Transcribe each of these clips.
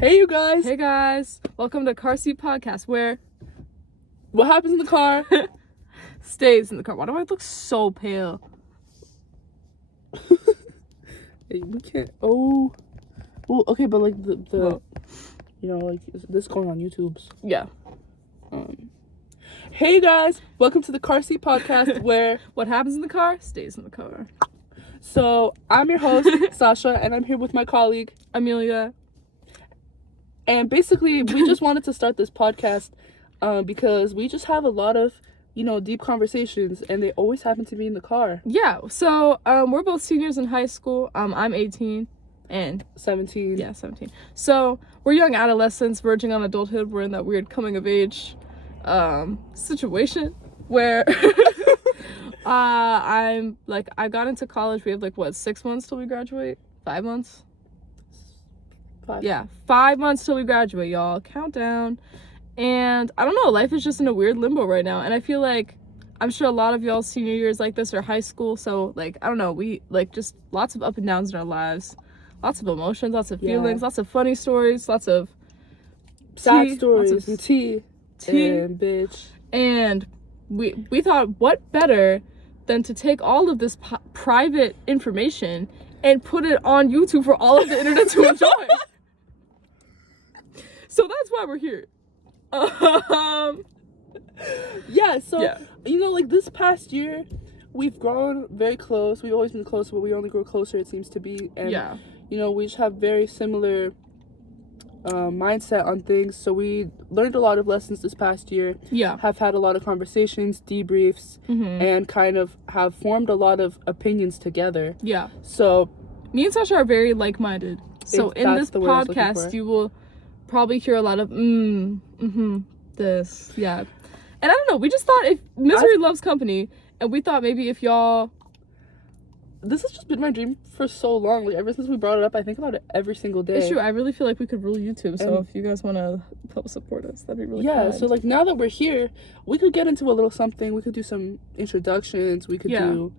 Hey, you guys. Hey guys, welcome to Car Seat Podcast, where What happens in the car stays in the car. Why do I look so pale? Hey, we can't. Oh, well, okay, but like the Well, like this going on YouTube's. yeah. Hey, you guys. Welcome to the Car Seat Podcast, where What happens in the car stays in the car. so I'm your host Sasha, and I'm here with my colleague, Amelia. and basically we just wanted to start this podcast because we just have a lot of deep conversations, and they always happen to be in the car. Yeah, so we're both seniors in high school. I'm 18 and 17. yeah, 17. So we're young adolescents verging on adulthood. We're in that weird coming of age situation where I got into college. We have 6 months till we graduate? 5 months? 5. Yeah, 5 months till we graduate, y'all. Countdown. And I don't know, life is just in a weird limbo right now. And I feel like I'm sure a lot of y'all's senior years like this are high school. So I don't know, we just lots of up and downs in our lives, lots of emotions, lots of feelings, lots of funny stories, lots of sad stories, and tea and bitch. And we thought, what better than to take all of this private information and put it on YouTube for all of the internet to enjoy. So that's why we're here. This past year we've grown very close. We've always been close, but we only grow closer, it seems to be. And we just have very similar mindset on things. So we learned a lot of lessons this past year. Have had a lot of conversations, debriefs, and kind of have formed a lot of opinions together. So me and Sasha are very like-minded. So in this podcast you will probably hear a lot of this. And I don't know, we just thought if misery loves company, and we thought maybe if y'all... This has just been my dream for so long. Ever since we brought it up, I think about it every single day. It's true. I really feel like we could rule YouTube. So if you guys want to help support us, that'd be really kind. So now that we're here, we could get into a little something. We could do some introductions. We could do,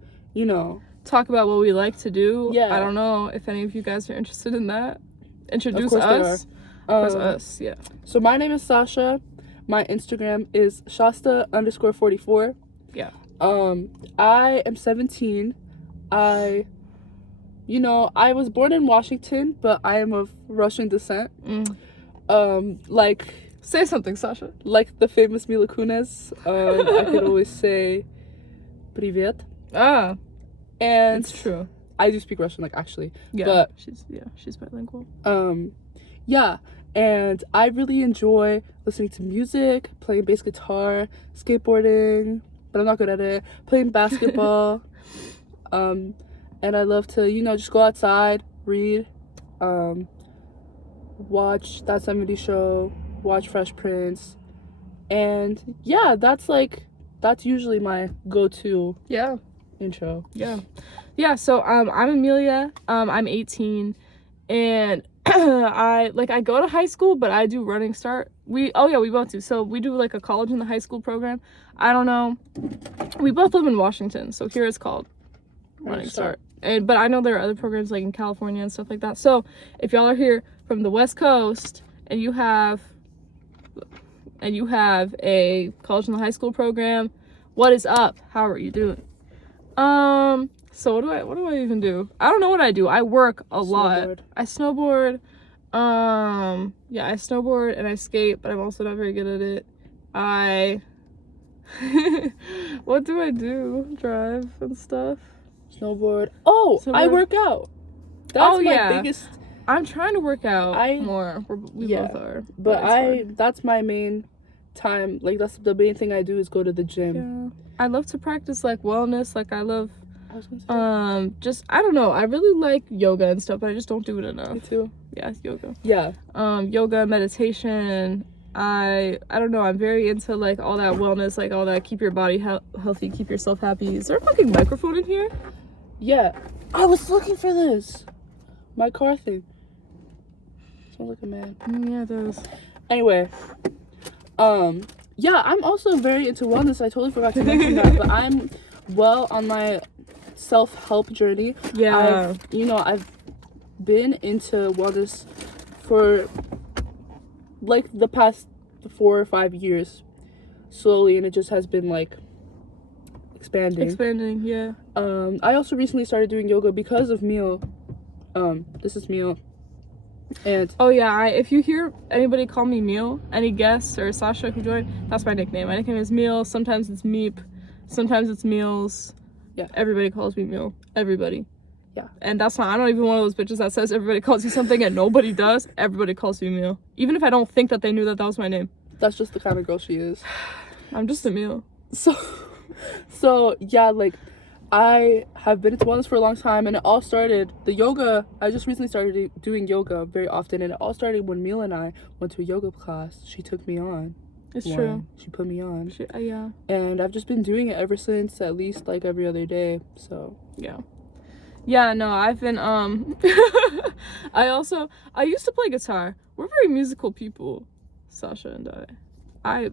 talk about what we like to do. Yeah. I don't know if any of you guys are interested in that. Introduce of course us. Of course, us. Yeah. So my name is Sasha. My Instagram is Shasta_44. Yeah. I am 17. I was born in Washington, but I am of Russian descent. Say something, Sasha. Like the famous Mila Kunis. I could always say Привет. And it's true. I do speak Russian, actually. Yeah. But she's bilingual. And I really enjoy listening to music, playing bass guitar, skateboarding, but I'm not good at it, playing basketball. And I love to, just go outside, read, watch That 70s Show, watch Fresh Prince. And that's usually my go-to intro. So I'm Amelia. I'm 18, and I go to high school, but I do Running Start. We both do. So we do a college in the high school program. I don't know. We both live in Washington, so here it's called Running Start. But I know there are other programs in California and stuff like that. So if y'all are here from the West Coast and you have a college in the high school program, what is up? How are you doing? So what do I even do? I don't know what I do. I work a lot. I snowboard. I snowboard and I skate, but I'm also not very good at it. What do I do? Drive and stuff. Snowboard. I work out. That's my biggest... I'm trying to work out more. We both are. But that's my main time. That's the main thing I do is go to the gym. Yeah. I love to practice wellness. I love I don't know. I really like yoga and stuff, but I just don't do it enough. Me too. Yeah, yoga. Yeah. Yoga, meditation. I don't know. I'm very into all that wellness, all that keep your body healthy, keep yourself happy. Is there a fucking microphone in here? Yeah. I was looking for this. My car thing. Sounds like a man. Yeah, it does. Anyway. I'm also very into wellness. I totally forgot to mention that, but I'm well on my self-help journey. I've been into wellness for like the past 4 or 5 years, slowly, and it just has been like expanding. Yeah. I also recently started doing yoga because of Meal. This is Meal. And oh yeah, if you hear anybody call me Meal, any guests or Sasha who joined, that's my nickname. My nickname is Meal. Sometimes it's Meep, sometimes it's Meals. Yeah. Everybody calls me Meal. Everybody. Yeah. And that's not, I'm not even one of those bitches that says everybody calls you something and nobody does. Everybody calls me Meal. Even if I don't think that they knew that was my name. That's just the kind of girl she is. I'm just a Meal. So yeah, like, I have been into wellness for a long time, and it all started, the yoga, I just recently started doing yoga very often, and it all started when Mila and I went to a yoga class. She took me on. It's true. She put me on. Yeah. And I've just been doing it ever since, at least, like, every other day, so. Yeah. Yeah, no, I've been, I used to play guitar. We're very musical people, Sasha and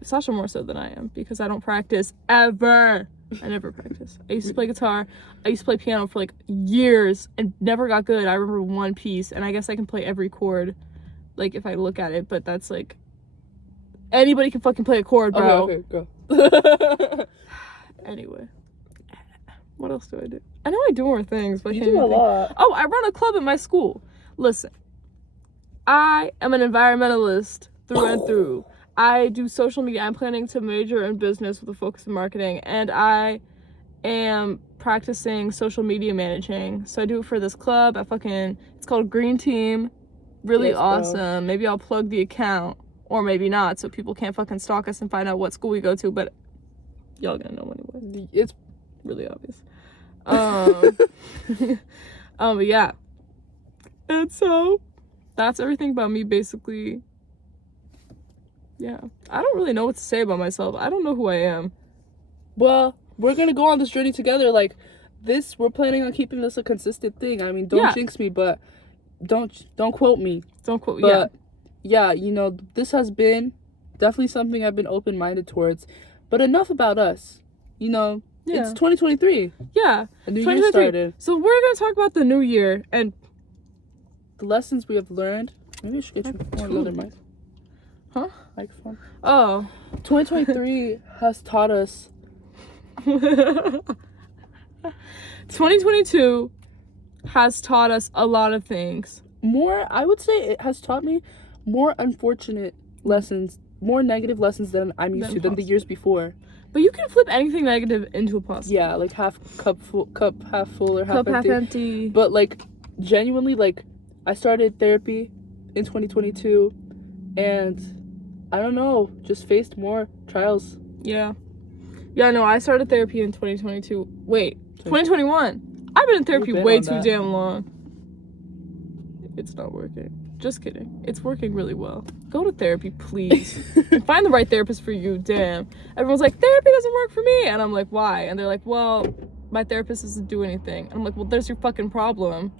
Sasha more so than I am, because I don't practice ever. I never practice. I used to play guitar. I used to play piano for like years and never got good. I remember one piece, and I guess I can play every chord, like, if I look at it, but that's like, anybody can fucking play a chord, bro. Okay, go. Anyway, what else do I do? I know I do more things, but you do a lot. Oh, I run a club at my school. Listen, I am an environmentalist through and through. I do social media. I'm planning to major in business with a focus in marketing, and I am practicing social media managing. So I do it for this club. It's called Green Team. Really yes, awesome. bro. Maybe I'll plug the account, or maybe not, so people can't fucking stalk us and find out what school we go to, but y'all gonna know anyway. It's really obvious. But yeah. And so that's everything about me, basically. Yeah. I don't really know what to say about myself. I don't know who I am. Well, we're gonna go on this journey together. Like, this, we're planning on keeping this a consistent thing. I mean, don't jinx me, but don't quote me. Don't quote me. But yeah, you know, this has been definitely something I've been open-minded towards. But enough about us. You know, it's 2023. Yeah. A new year started. So we're gonna talk about the new year and the lessons we have learned. Maybe I should get you more another mic. Huh? Microphone. Oh. 2023 has taught us. 2022 has taught us a lot of things. I would say it has taught me more unfortunate lessons, more negative lessons than I'm used to than the years before. But you can flip anything negative into a positive. Yeah, like half full or half empty. Half empty. But like, genuinely, like, I started therapy in 2022, and I don't know, just faced more trials. Yeah, no, I started therapy in 2022. Wait, 2021. I've been in therapy way too damn long. It's not working. Just kidding. It's working really well. Go to therapy, please. And find the right therapist for you, damn. Everyone's like, therapy doesn't work for me. And I'm like, why? And they're like, well, my therapist doesn't do anything. And I'm like, well, there's your fucking problem.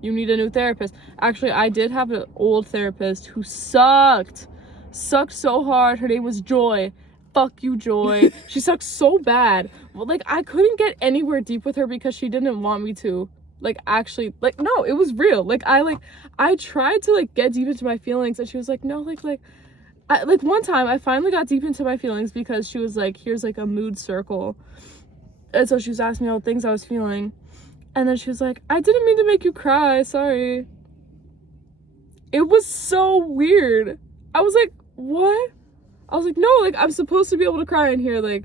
You need a new therapist. Actually, I did have an old therapist who sucked so hard. Her name was Joy. Fuck you, Joy. She sucked so bad. Well, like, I couldn't get anywhere deep with her because she didn't want me to. Like, actually, like, no, it was real. Like, I tried to, like, get deep into my feelings, and she was like, no, like, one time I finally got deep into my feelings because she was like, here's, like, a mood circle. And so she was asking me all the things I was feeling. And then she was like, I didn't mean to make you cry, sorry. It was so weird. I was like, what? I was like, no, like, I'm supposed to be able to cry in here, like,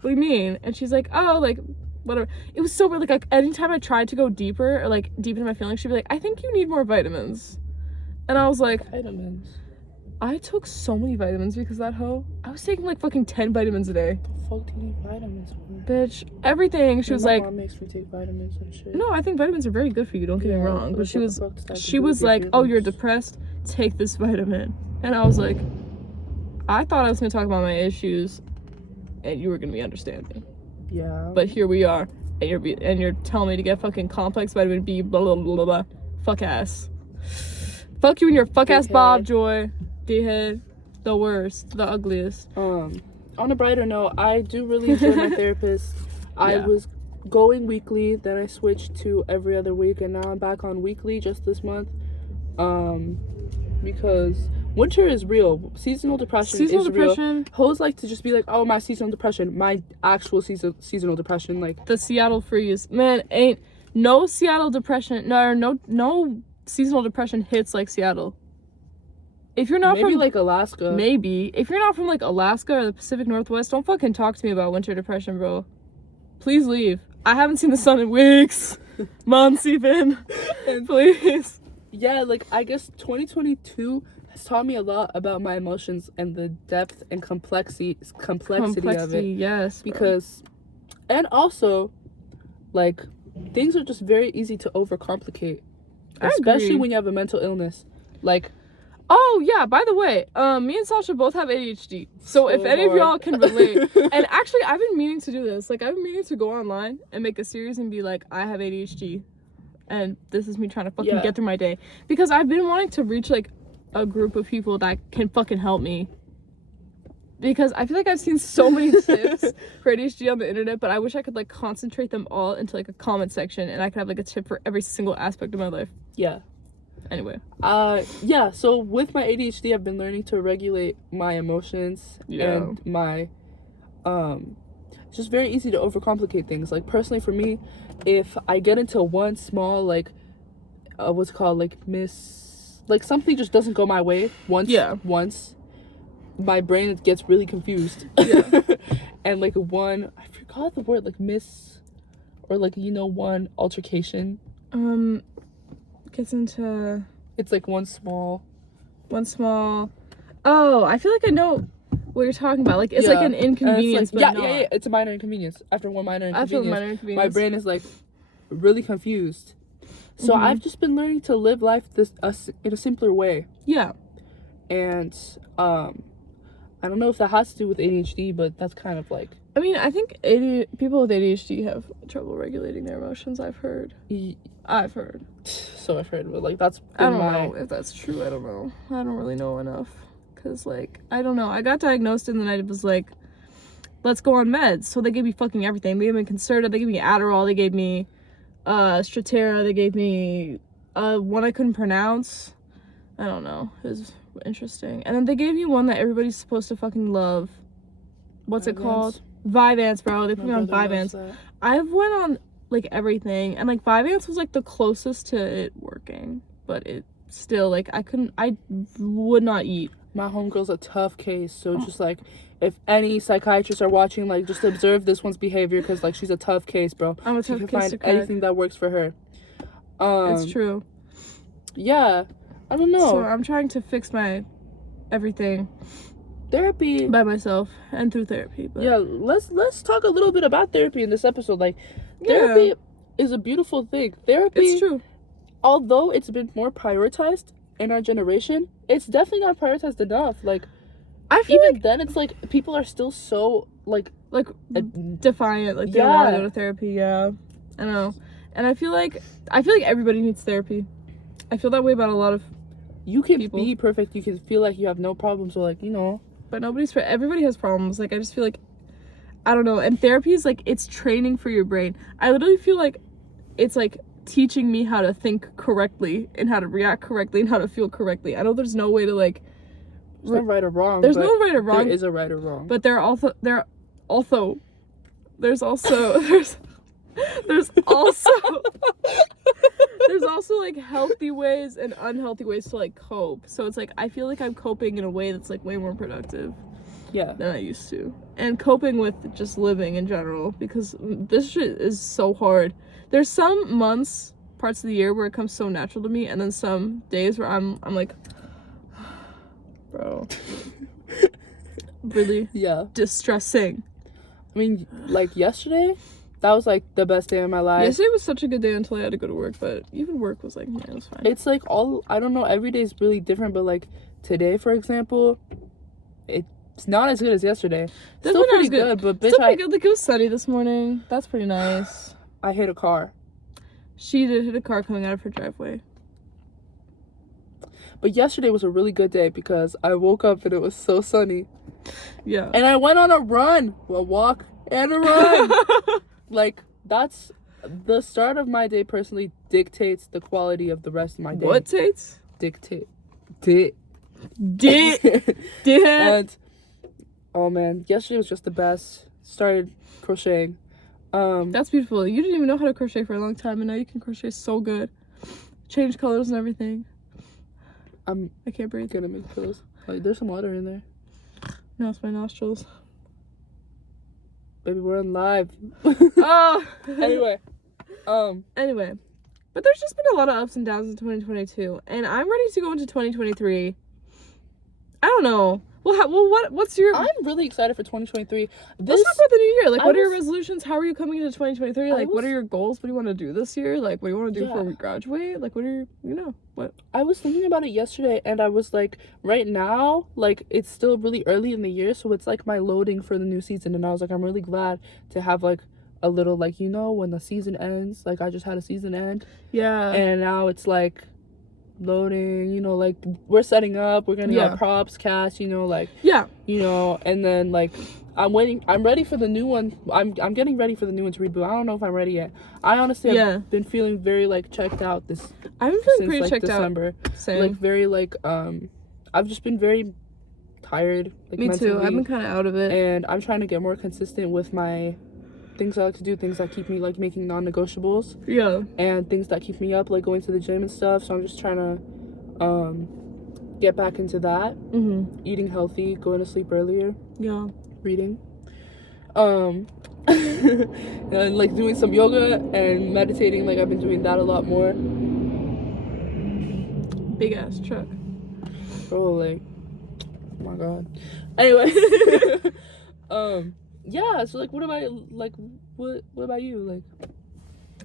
what do you mean? And she's like, oh, like, whatever. It was so weird. Like, anytime I tried to go deeper, or, like, deep into my feelings, she'd be like, I think you need more vitamins. And I was like, vitamins? I took so many vitamins because of that hoe. I was taking, like, fucking 10 vitamins a day. What the fuck do you need vitamins for? Bitch, everything. She was like, my mom makes me take vitamins and shit. No, I think vitamins are very good for you, don't get me wrong. But she was like, oh, you're depressed? Take this vitamin. And I was like, I thought I was gonna talk about my issues and you were gonna be understanding. Yeah. But here we are, and you're telling me to get fucking complex vitamin B, blah blah blah blah. Fuck ass. Fuck you and your fuck ass Bob, Joy. D-head. The worst. The ugliest. On a brighter note, I do really enjoy my therapist. I was going weekly, then I switched to every other week, and now I'm back on weekly just this month. Because winter is real. Seasonal depression is real. Hoes like to just be like, oh, my seasonal depression. My actual seasonal depression, like the Seattle freeze. Man, ain't no Seattle depression. No seasonal depression hits like Seattle. If you're not maybe from like Alaska. Maybe. If you're not from like Alaska or the Pacific Northwest, don't fucking talk to me about winter depression, bro. Please leave. I haven't seen the sun in weeks. Months even. And please. Yeah, like I guess 2022 has taught me a lot about my emotions and the depth and complexity of it. Yes. Because and also like things are just very easy to overcomplicate. Especially when you have a mental illness. Like oh, yeah, by the way, me and Sasha both have ADHD. So if any of y'all can relate. And actually, I've been meaning to do this. Like, I've been meaning to go online and make a series and be like, I have ADHD. And this is me trying to fucking get through my day. Because I've been wanting to reach, like, a group of people that can fucking help me. Because I feel like I've seen so many tips for ADHD on the internet, but I wish I could, like, concentrate them all into, like, a comment section. And I could have, like, a tip for every single aspect of my life. Yeah. Anyway. Yeah, so with my ADHD, I've been learning to regulate my emotions and my, it's just very easy to overcomplicate things. Like, personally for me, if I get into one small, like, what's it called, like, like, something just doesn't go my way once, my brain gets really confused. Yeah. And, like, I forgot the word, like, or, like, one altercation. Gets into it's like one small oh, I feel like I know what you're talking about. Like it's like an inconvenience, like, but yeah, it's a minor inconvenience. After one minor inconvenience, my brain is like really confused. So I've just been learning to live life in a simpler way. Yeah. And I don't know if that has to do with ADHD, but that's kind of like, I mean, I think people with ADHD have trouble regulating their emotions. I've heard. So I've heard, but like that's. I don't know if that's true. I don't know. I don't really know enough, cause like I don't know. I got diagnosed and then I was like, let's go on meds. So they gave me fucking everything. They gave me Concerta. They gave me Adderall. They gave me Strattera. They gave me one I couldn't pronounce. I don't know. It was interesting. And then they gave me one that everybody's supposed to fucking love. What's it called? Vyvanse, bro. They put me on Vyvanse. I've went on like everything, and like Vyvanse was like the closest to it working, but it still like I would not eat. My homegirl's a tough case, so just like if any psychiatrists are watching, like just observe this one's behavior, because like she's a tough case, bro. I'm a tough case. She can find anything that works for her. It's true. Yeah, I don't know. So I'm trying to fix my everything. Therapy by myself and through therapy. But yeah, let's talk a little bit about therapy in this episode. Like, therapy is a beautiful thing. Therapy, it's true. Although it's been more prioritized in our generation, it's definitely not prioritized enough. Like, I feel even like then, it's like people are still so like defiant. Like they don't want to go to therapy. Yeah, I know, and I feel like everybody needs therapy. I feel that way about a lot of. You can people. Be perfect. You can feel like you have no problems, or like But everybody has problems. Like I just feel like, I don't know. And therapy is like it's training for your brain. I literally feel like it's like teaching me how to think correctly and how to react correctly and how to feel correctly. I know there's no way to like. There's no right or wrong. There's no right or wrong. There is a right or wrong. But there's also like healthy ways and unhealthy ways to like cope. So it's like I feel like I'm coping in a way that's like way more productive than I used to. And coping with just living in general, because this shit is so hard. There's some parts of the year where it comes so natural to me, and then some days where I'm like bro. Really distressing. I mean, like yesterday, that was like the best day of my life. Yesterday was such a good day until I had to go to work, but even work was like, yeah, it was fine. It's like I don't know, every day is really different, but like today, for example, it's not as good as yesterday. Still pretty good, but bitch, pretty good. Like it was sunny this morning. That's pretty nice. I hit a car. She did hit a car coming out of her driveway. But yesterday was a really good day because I woke up and it was so sunny. Yeah. And I went on a walk and a run. Like, that's the start of my day personally dictates the quality of the rest of my day. What takes? Dictate. And oh man, yesterday was just the best. Started crocheting. That's beautiful. You didn't even know how to crochet for a long time, and now you can crochet so good. Change colors and everything. I can't breathe. Gonna make pillows. Like, there's some water in there. No, it's my nostrils. Baby, we're on live. Oh. Anyway. But there's just been a lot of ups and downs in 2022, and I'm ready to go into 2023. I don't know. What's your... I'm really excited for 2023. Let's talk about the new year. Like, what are your resolutions? How are you coming into 2023? Like, what are your goals? What do you want to do this year? Like, what do you want to do before we graduate? Like, what are your, what? I was thinking about it yesterday, and I was like, right now, like, it's still really early in the year, so it's like my loading for the new season, and I was like, I'm really glad to have, like, a little, like, when the season ends, like, I just had a season end. Yeah. And now it's like loading, like, we're setting up, we're gonna get props, cast, like, and then, like, I'm ready for the new one. I'm getting ready for the new one to reboot. I don't know if I'm ready yet. I honestly have been feeling very, like, checked out I've been feeling since, pretty like, checked December. out. Same. Like, very, like, I've just been very tired, like, me mentally, too. I've been kind of out of it, and I'm trying to get more consistent with my things I like to do, things that keep me, like, making non-negotiables. Yeah. And things that keep me up, like going to the gym and stuff. So I'm just trying to get back into that. Eating healthy, going to sleep earlier. Yeah. Reading. And like doing some yoga and meditating. Like, I've been doing that a lot more. Big ass truck. Oh, like, oh my god. Anyway. Yeah, so, like, what about you? Like,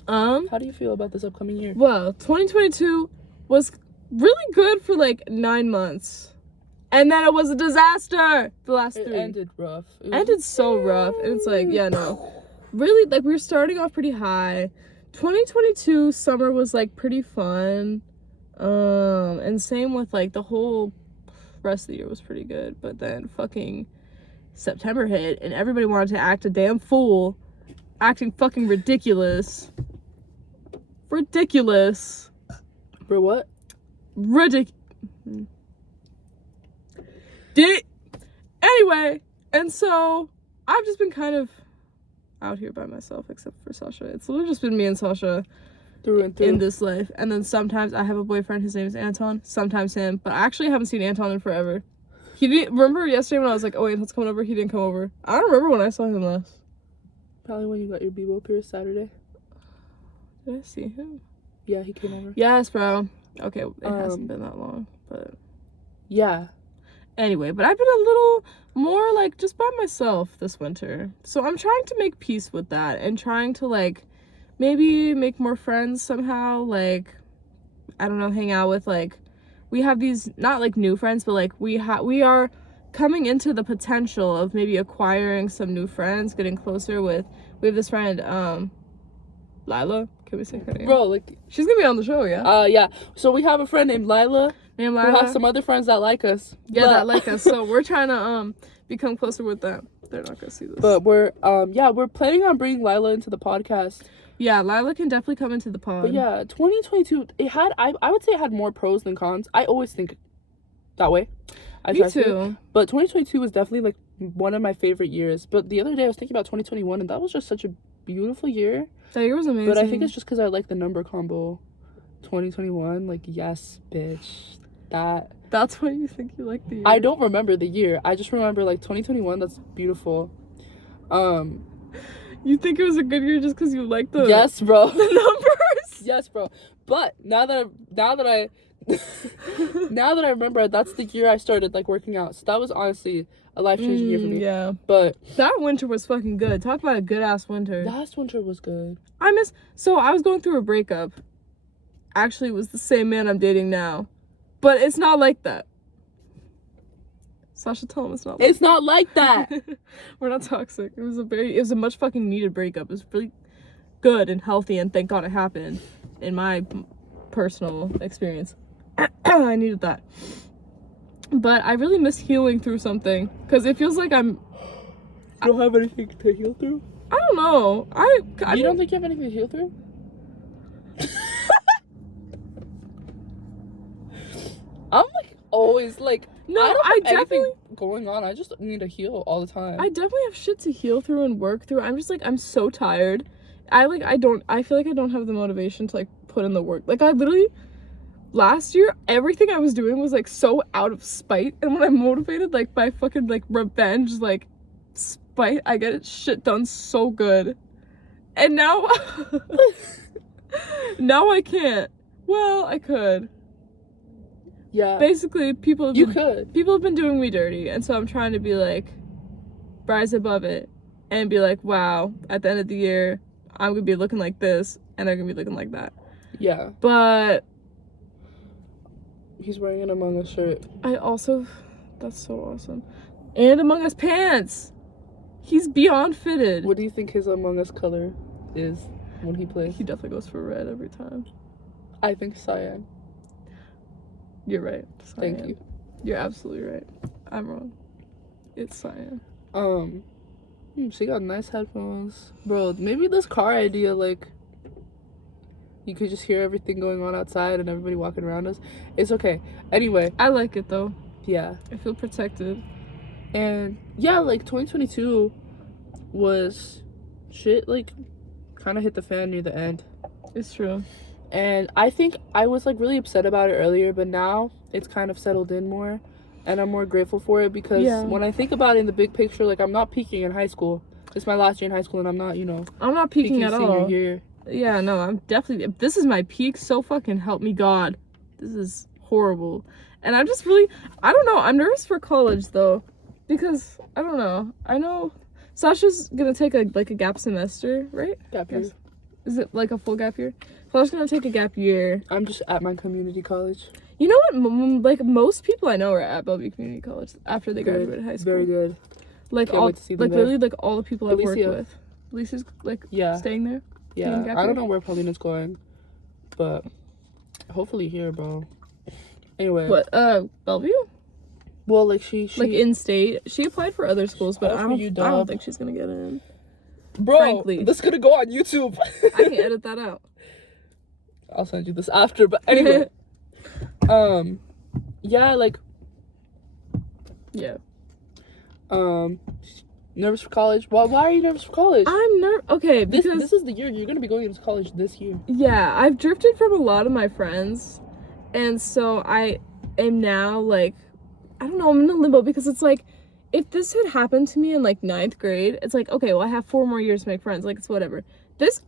how do you feel about this upcoming year? Well, 2022 was really good for, like, 9 months. And then it was a disaster the last 3. It ended rough. It ended so rough. And it's like, really, like, we were starting off pretty high. 2022 summer was, like, pretty fun. And same with, like, the whole rest of the year was pretty good. But then fucking September hit, and everybody wanted to act a damn fool, acting fucking ridiculous. Bro, what? Anyway, and so I've just been kind of out here by myself, except for Sasha. It's literally just been me and Sasha through and through in this life. And then sometimes I have a boyfriend, his name is Anton, sometimes him, but I actually haven't seen Anton in forever. He didn't remember yesterday when I was like, oh, Anton's coming over. He didn't come over. I don't remember when I saw him last. Probably when you got your Bebo pierced Saturday. Did I see him? Yeah, he came over. Yes, bro. Okay, it hasn't been that long, but yeah. Anyway, but I've been a little more, like, just by myself this winter. So I'm trying to make peace with that and trying to, like, maybe make more friends somehow. Like, I don't know, hang out with, like, we have these, not, like, new friends, but, like, we are coming into the potential of maybe acquiring some new friends, getting closer with, we have this friend, Lila. Can we say her name? Bro, like, she's gonna be on the show, yeah? Yeah. So we have a friend named Lila. Who have some other friends that like us. Yeah, that like us. So we're trying to become closer with them. They're not gonna see this. But we're planning on bringing Lila into the podcast. Yeah, Lila can definitely come into the pod. But yeah, 2022, it had, I would say it had more pros than cons. I always think that way. Me too. But 2022 was definitely, like, one of my favorite years. But the other day I was thinking about 2021, and that was just such a beautiful year. That year was amazing. But I think it's just because I like the number combo. 2021, like, yes, bitch. That's why you think you like the year. I don't remember the year. I just remember, like, 2021. That's beautiful. You think it was a good year just because you like the yes, bro. The numbers. Yes, bro. But now that I remember, that's the year I started, like, working out. So that was honestly a life-changing year for me. Yeah. But that winter was fucking good. Talk about a good ass winter. Last winter was good. So I was going through a breakup. Actually, it was the same man I'm dating now. But it's not like that. Sasha, tell him it's not like It's not like that. We're not toxic. It was a much fucking needed breakup. It was really good and healthy, and thank God it happened. In my personal experience. I needed that. But I really miss healing through something. Because it feels like I don't have anything to heal through? I don't know. You don't think you have anything to heal through? I'm, like, always, like, No, I definitely going on. I just need to heal all the time. I definitely have shit to heal through and work through. I'm just like, I'm so tired. I feel like I don't have the motivation to like put in the work. Like I literally last year everything I was doing was like so out of spite, and when I'm motivated like by fucking like revenge, like spite, I get shit done so good. And now now I can't. Well, I could. Yeah. Basically, people have been doing me dirty, and so I'm trying to be like rise above it and be like, wow, at the end of the year, I'm gonna be looking like this, and they're gonna be looking like that. Yeah. But he's wearing an Among Us shirt. That's so awesome. And Among Us pants. He's beyond fitted. What do you think his Among Us color is when he plays? He definitely goes for red every time. I think cyan. You're right. Cyan. Thank you. You're absolutely right. I'm wrong. It's cyan. She got nice headphones. Bro, maybe this car idea, like, you could just hear everything going on outside and everybody walking around us. It's okay. Anyway. I like it, though. Yeah. I feel protected. And, yeah, like, 2022 was shit, like, kind of hit the fan near the end. It's true. And I think I was, like, really upset about it earlier, but now it's kind of settled in more. And I'm more grateful for it because when I think about it in the big picture, like, I'm not peaking in high school. It's my last year in high school, and I'm not, I'm not peaking at senior all. Year. Yeah, no, I'm definitely... If this is my peak, so fucking help me God. This is horrible. And I'm just really... I don't know. I'm nervous for college, though. Because, I don't know. I know Sasha's gonna take a gap semester, right? Gap year. Yes. Is it, like, a full gap year? Sasha's gonna take a gap year. I'm just at my community college. You know what? Like, most people I know are at Bellevue Community College after they graduated high school. Very good. Like, Can't wait to see them there. literally, like, all the people I've worked with. Alicia's, like, staying there? Yeah. I don't know where Paulina's going, but hopefully here, bro. Anyway. What, Bellevue? Well, like, she like, in-state. She applied for other schools, but I don't think she's gonna get in. Bro, frankly. This is gonna go on YouTube. I can edit that out. I'll send you this after, but anyway. Yeah, like... Yeah. Nervous for college? Why are you nervous for college? I'm okay, because... This is the year. You're gonna be going into college this year. Yeah, I've drifted from a lot of my friends, and so I am now, like... I don't know, I'm in a limbo, because it's like, if this had happened to me in, like, 9th grade, it's like, okay, well, I have 4 more years to make friends. Like, it's whatever.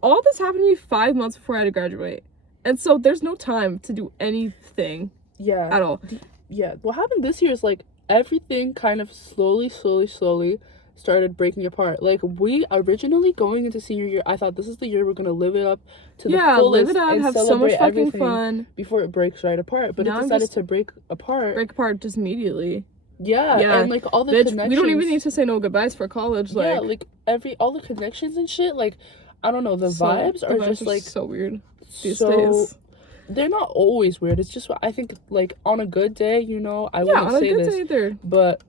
All this happened to me 5 months before I had to graduate. And so there's no time to do anything. Yeah. At all. Yeah. What happened this year is, like, everything kind of slowly started breaking apart. Like, we originally going into senior year, I thought this is the year we're gonna live it up to the fullest. Live it up, and have so much fucking fun before it breaks right apart. But now it decided to break apart just immediately. Yeah, and like all the connections. We don't even need to say no goodbyes for college. Like, yeah, like all the connections and shit. Like, I don't know, the vibes are just like so weird these days. They're not always weird. It's just I think, like, on a good day, I wouldn't say this, either. but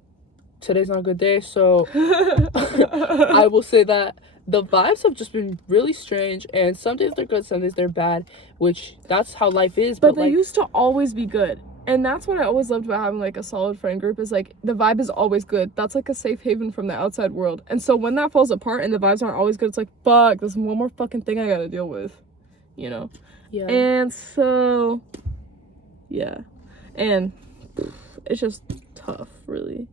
today's not a good day, so I will say that the vibes have just been really strange, and some days they're good, some days they're bad, which that's how life is. But they used to always be good, and that's what I always loved about having, like, a solid friend group, is, like, the vibe is always good. That's, like, a safe haven from the outside world. And so when that falls apart and the vibes aren't always good, it's like, fuck, there's one more fucking thing I gotta deal with, Yeah. And so, yeah. And it's just tough, really,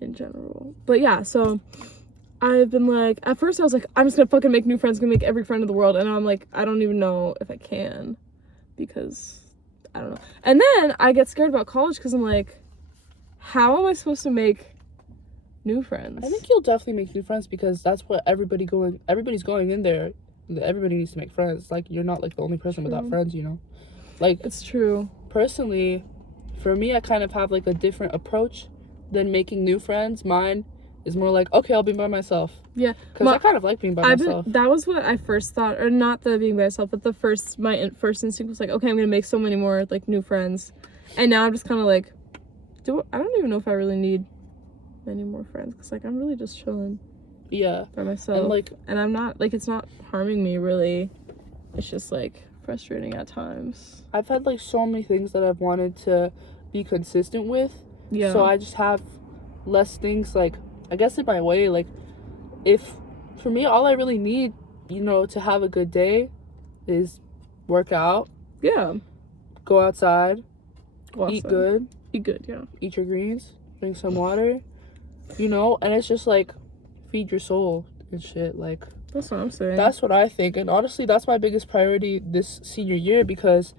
in general. But yeah, so I've been like, at first I was like, I'm just gonna fucking make new friends, gonna make every friend in the world. And I'm like, I don't even know if I can, because I don't know. And then I get scared about college because I'm like, how am I supposed to make new friends? I think you'll definitely make new friends, because that's what everybody's going in there. Everybody needs to make friends. Like, you're not, like, the only person without friends, Like, it's true. Personally, for me, I kind of have, like, a different approach than making new friends. Mine is more like, okay, I'll be by myself. Yeah. Because I kind of like being by myself. That was what I first thought, or not the being by myself, but my first instinct was like, okay, I'm gonna make so many more, like, new friends. And now I'm just kind of like, I don't even know if I really need many more friends, because, like, I'm really just chilling. Yeah. By myself. And I'm not, like, it's not harming me, really. It's just, like, frustrating at times. I've had, like, so many things that I've wanted to be consistent with, Yeah. So I just have less things, like, I guess in my way, like, if, for me, all I really need, you know, to have a good day is work out. Yeah. Go outside. Eat good. Eat good, yeah. Eat your greens. Drink some water. You know, and it's just, like, feed your soul and shit, like. That's what I'm saying. That's what I think. And honestly, that's my biggest priority this senior year, because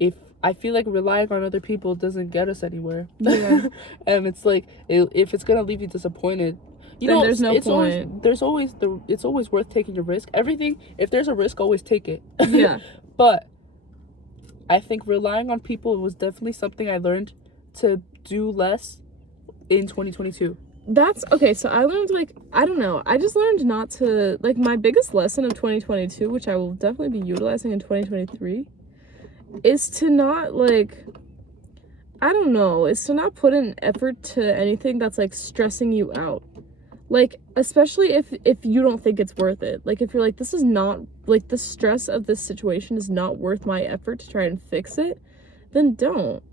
if I feel like relying on other people doesn't get us anywhere. Yeah. And it's like, if it's gonna leave you disappointed, you then know, there's no it's point. It's always worth taking a risk. Everything, if there's a risk, always take it. Yeah. But I think relying on people was definitely something I learned to do less in 2022. That's okay. So I learned, like, I don't know, I just learned not to, like, my biggest lesson of 2022, which I will definitely be utilizing in 2023, is to not, like, I don't know, is to not put in effort to anything that's, like, stressing you out. Like, especially if you don't think it's worth it. Like, if you're like, this is not, like, the stress of this situation is not worth my effort to try and fix it, then don't.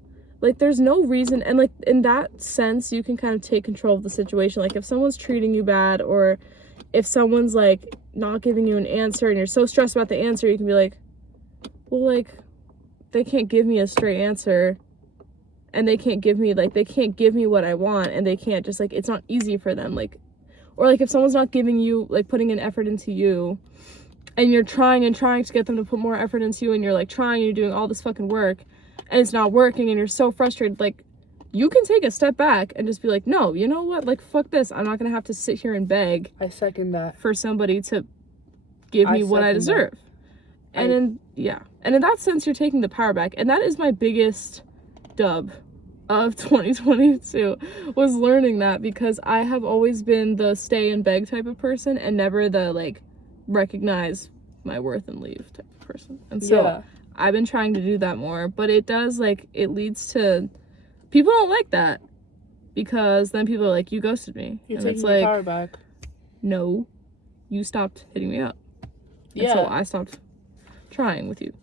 Like, there's no reason, and, like, in that sense, you can kind of take control of the situation. Like, if someone's treating you bad, or if someone's, like, not giving you an answer, and you're so stressed about the answer, you can be like, well, like, they can't give me a straight answer, and they can't give me what I want, and they can't just, like, it's not easy for them, like, or, like, if someone's not giving you, like, putting an effort into you, and you're trying to get them to put more effort into you, and you're, like, you're doing all this fucking work, and it's not working, and you're so frustrated, like, you can take a step back and just be like, no, you know what, like, fuck this, I'm not gonna have to sit here and beg. I second that. For somebody to give me what I deserve. And in that sense, you're taking the power back, and that is my biggest dub of 2022, was learning that, because I have always been the stay and beg type of person, and never the, like, recognize my worth and leave type of person. And so I've been trying to do that more, but it does, like, it leads to, people don't like that, because then people are like, you ghosted me. You're and taking it's your like, power back. No, you stopped hitting me up. Yeah. And so I stopped trying with you.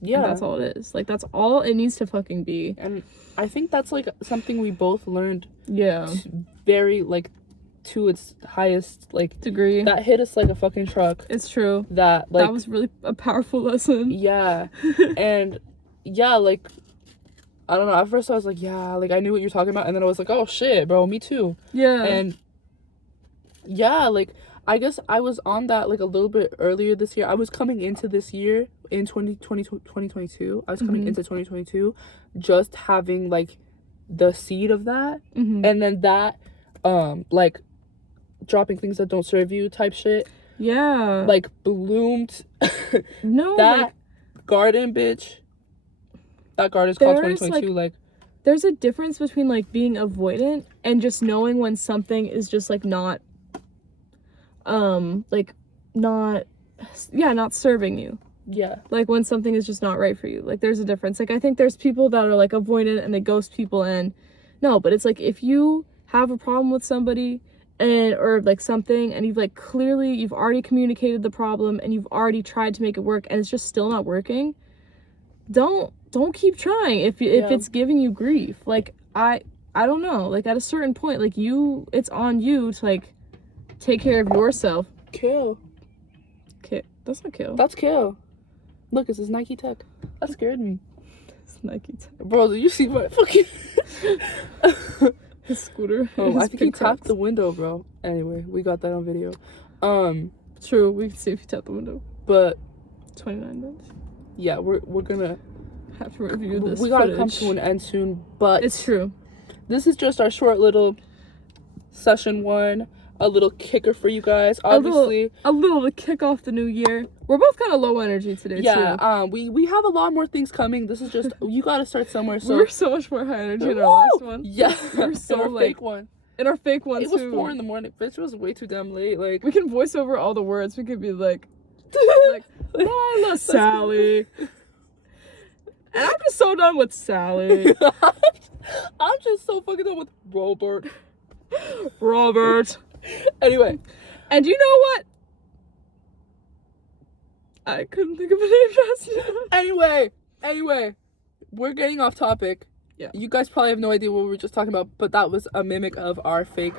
Yeah. And that's all it is. Like, that's all it needs to fucking be. And I think that's, like, something we both learned. Yeah. Very, like, to its highest, like, degree. That hit us like a fucking truck. It's true. That, like, that was really a powerful lesson. Yeah. And, yeah, like, I don't know. At first I was like, yeah, like, I knew what you're talking about. And then I was like, oh, shit, bro, me too. Yeah. And, yeah, like, I guess I was on that, like, a little bit earlier this year. I was coming into this year in 2022. I was coming into 2022 just having, like, the seed of that. And then that, like, dropping things that don't serve you type shit. Yeah. Like, bloomed. No, that like, garden, bitch. That garden's called 2022. Like, there's a difference between, like, being avoidant and just knowing when something is just, like, not serving you. Yeah. Like, when something is just not right for you. Like, there's a difference. Like, I think there's people that are, like, avoidant and they ghost people, and no, but it's like, if you have a problem with somebody or like something, and you've, like, clearly you've already communicated the problem and you've already tried to make it work, and it's just still not working, don't keep trying if it's giving you grief. Like, I don't know, like, at a certain point, like, it's on you to, like, take care of yourself. Kill. That's not kill. That's kill. Look, it's his Nike Tech. That scared me. It's Nike Tech. Bro, did you see my fucking his scooter? Oh, I think he tapped the window, bro. Anyway, we got that on video. True, we can see if he tapped the window. But 29 minutes. Yeah, we're gonna have to review this. We gotta come to an end soon, but it's true. This is just our short little session 1. A little kicker for you guys, obviously. A little to kick off the new year. We're both kind of low energy today, too. Yeah, we have a lot more things coming. This is just, you gotta start somewhere. So we were so much more high energy in our last one. Yeah. We were so, in our fake one. In our fake one, It was 4 in the morning. Bitch, it was way too damn late. Like, we can voice over all the words. We could be like, Lila Sally. And I'm just so done with Sally. I'm just so fucking done with Robert. Anyway, and you know what? I couldn't think of a name fast enough. Anyway, we're getting off topic. Yeah. You guys probably have no idea what we were just talking about, but that was a mimic of our fake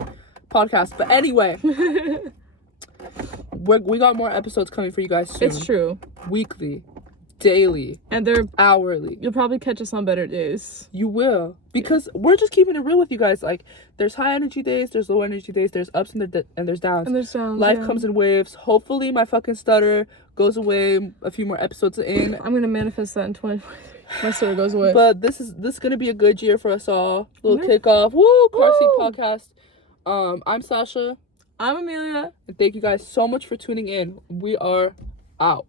podcast. But anyway, we got more episodes coming for you guys soon. It's true. Weekly, daily, and they're hourly. You'll probably catch us on better days. You will, because we're just keeping it real with you guys. Like, there's high energy days, there's low energy days, there's ups and there's downs. Life comes in waves. Hopefully my fucking stutter goes away a few more episodes in. I'm gonna manifest that in 2023. My stutter goes away. But this is gonna be a good year for us all. Little kickoff. Woo! Car Seat Podcast. I'm Sasha. I'm Amelia. And thank you guys so much for tuning in. We are out.